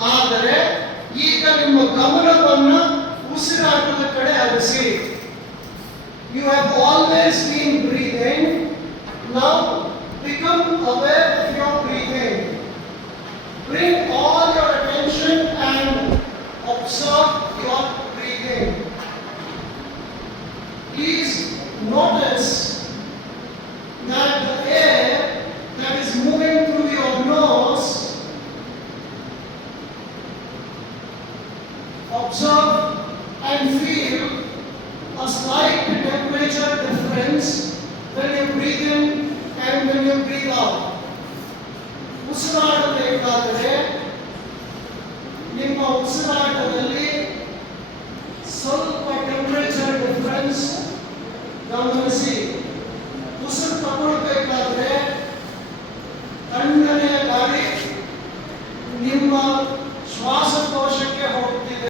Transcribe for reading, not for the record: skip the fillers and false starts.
ಆದರೆ ಈಗ ನಿಮ್ಮ ಗಮನವನ್ನು ಉಸಿರಾಟದ ಕಡೆ ಹರಿಸಿ. You have always been breathing. Now become aware of your breathing. Bring all your attention and observe your breathing. Please notice that the air that is moving through your nose, observe and feel a slight temperature difference when you breathe in and when you breathe out. ಉಸಿರಾಡಬೇಕಾದರೆ